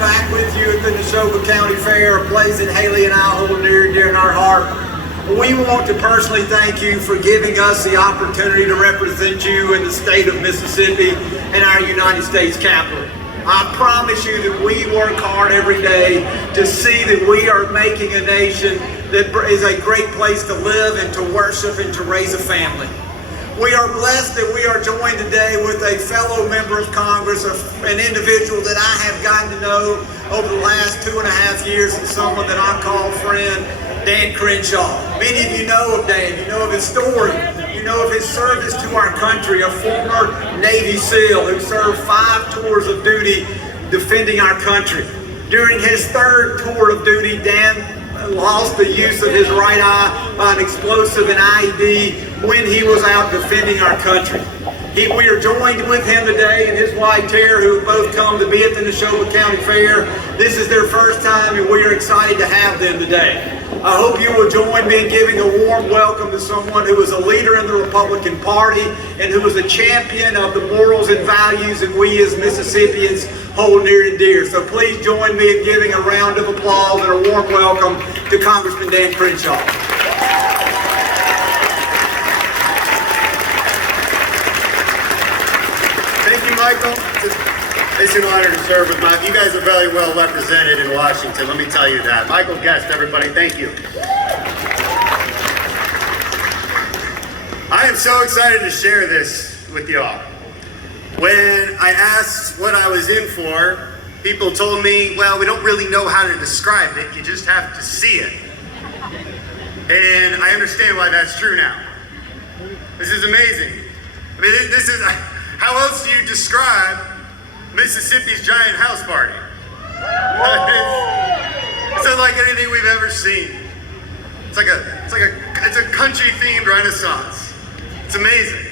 back with you at the Neshoba County Fair, a place that Haley and I hold near and dear in our heart. We want to personally thank you for giving us the opportunity to represent you in the state of Mississippi and our United States Capitol. I promise you that we work hard every day to see that we are making a nation that is a great place to live and to worship and to raise a family. We are blessed that we are joined today with a fellow member of Congress, an individual that I have gotten to know over the last 2.5 years, and someone that I call friend, Dan Crenshaw. Many of you know of Dan, you know of his story, you know of his service to our country, a former Navy SEAL who served 5 tours of duty defending our country. During his 3rd tour of duty, Dan lost the use of his right eye by an explosive and IED when he was out defending our country. We are joined with him today and his wife Tara, who have both come to be at the Neshoba County Fair. This is their first time and we are excited to have them today. I hope you will join me in giving a warm welcome to someone who is a leader in the Republican Party and who is a champion of the morals and values that we as Mississippians hold near and dear. So please join me in giving a round of applause and a warm welcome to Congressman Dan Crenshaw. Thank you, Michael. It's an honor to serve with Mike. You guys are very well represented in Washington, let me tell you that. Michael Guest, everybody, thank you. I am so excited to share this with y'all. When I asked what I was in for, people told me, well, we don't really know how to describe it, you just have to see it. And I understand why that's true now. This is amazing. I mean, this is, how else do you describe Mississippi's giant house party? It's unlike anything we've ever seen. It's a country-themed renaissance. It's amazing.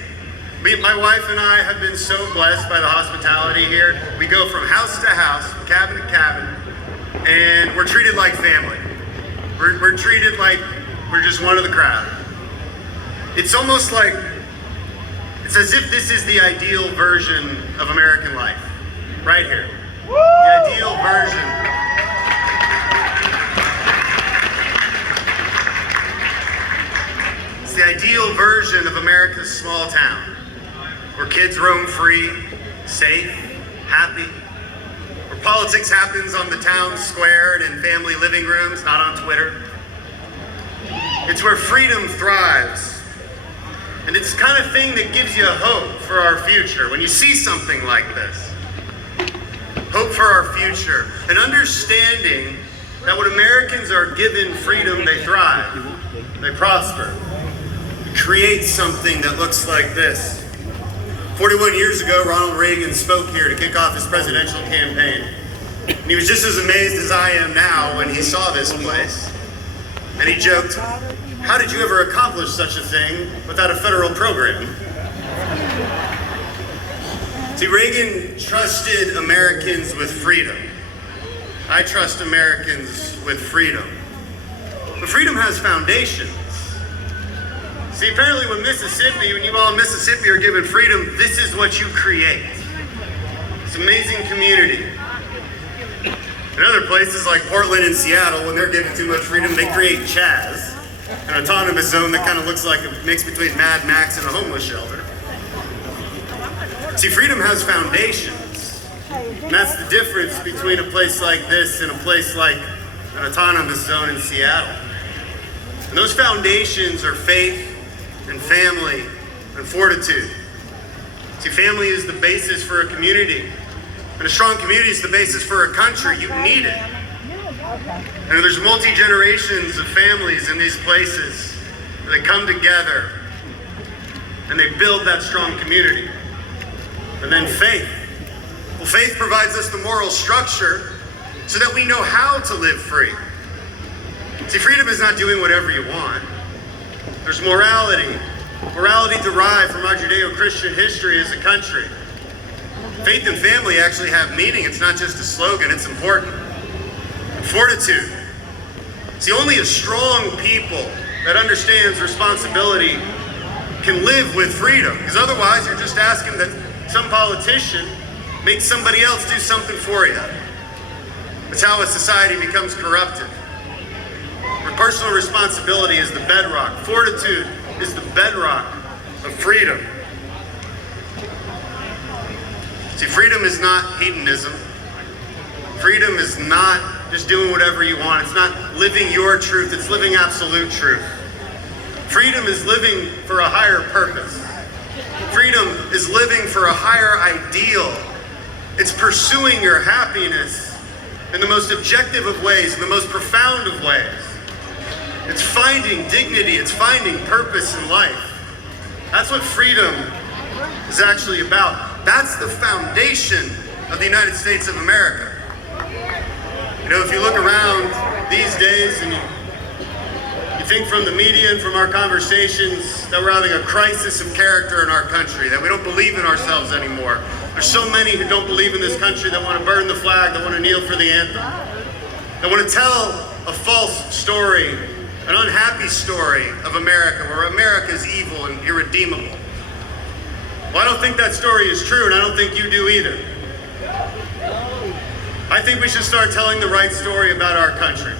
My wife and I have been so blessed by the hospitality here. We go from house to house, cabin to cabin, and we're treated like family. We're treated like we're just one of the crowd. It's almost like, it's as if this is the ideal version of American life, right here. Woo! The ideal version. It's the ideal version of America's small town, where kids roam free, safe, happy, where politics happens on the town square and in family living rooms, not on Twitter. It's where freedom thrives. And it's the kind of thing that gives you hope for our future. When you see something like this, hope for our future, and understanding that when Americans are given freedom, they thrive, they prosper, create something that looks like this. 41 years ago, Ronald Reagan spoke here to kick off his presidential campaign. And he was just as amazed as I am now when he saw this place. And he joked, "How did you ever accomplish such a thing without a federal program?" See, Reagan trusted Americans with freedom. I trust Americans with freedom. But freedom has foundations. See, apparently when you all in Mississippi are given freedom, this is what you create. It's an amazing community. In other places like Portland and Seattle, when they're given too much freedom, they create Chaz, an autonomous zone that kind of looks like a mix between Mad Max and a homeless shelter. See, freedom has foundations. And that's the difference between a place like this and a place like an autonomous zone in Seattle. And those foundations are faith and family and fortitude. See, family is the basis for a community. And a strong community is the basis for a country. You need it. And there's multi-generations of families in these places that come together and they build that strong community. And then faith. Well, faith provides us the moral structure so that we know how to live free. See, freedom is not doing whatever you want. There's morality. Morality derived from our Judeo-Christian history as a country. Faith and family actually have meaning. It's not just a slogan, it's important. And fortitude. See, only a strong people that understands responsibility can live with freedom. Because otherwise you're just asking that some politician make somebody else do something for you. It's how a society becomes corrupted. Where personal responsibility is the bedrock. Fortitude is the bedrock of freedom. See, freedom is not hedonism. Freedom is not just doing whatever you want. It's not living your truth. It's living absolute truth. Freedom is living for a higher purpose. Freedom is living for a higher ideal. It's pursuing your happiness in the most objective of ways, in the most profound of ways. It's finding dignity. It's finding purpose in life. That's what freedom is actually about. That's the foundation of the United States of America. You know, if you look around these days and you think from the media and from our conversations that we're having a crisis of character in our country, that we don't believe in ourselves anymore. There's so many who don't believe in this country, that want to burn the flag, that want to kneel for the anthem, that want to tell a false story, an unhappy story of America, where America is evil and irredeemable. Well, I don't think that story is true, and I don't think you do either. I think we should start telling the right story about our country.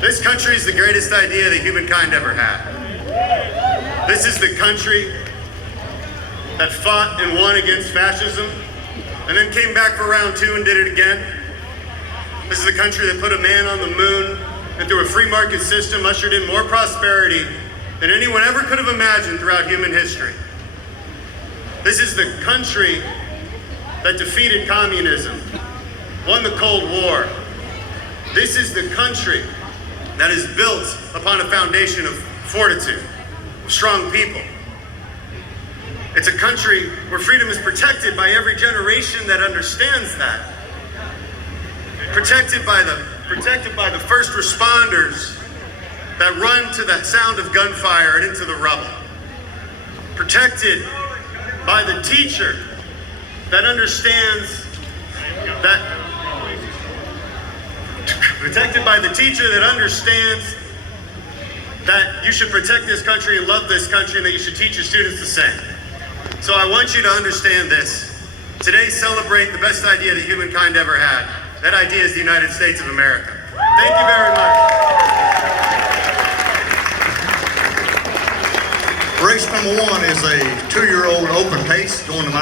This country is the greatest idea that humankind ever had. This is the country that fought and won against fascism, and then came back for round two and did it again. This is the country that put a man on the moon, and through a free market system ushered in more prosperity than anyone ever could have imagined throughout human history. This is the country that defeated communism, won the Cold War. This is the country that is built upon a foundation of fortitude, of strong people. It's a country where freedom is protected by every generation that understands that. Protected by the first responders that run to the sound of gunfire and into the rubble. Protected by the teacher that understands that you should protect this country and love this country, and that you should teach your students the same. So I want you to understand this. Today, celebrate the best idea that humankind ever had. That idea is the United States of America. Thank you very much. Race number one is a 2-year-old open pace going to my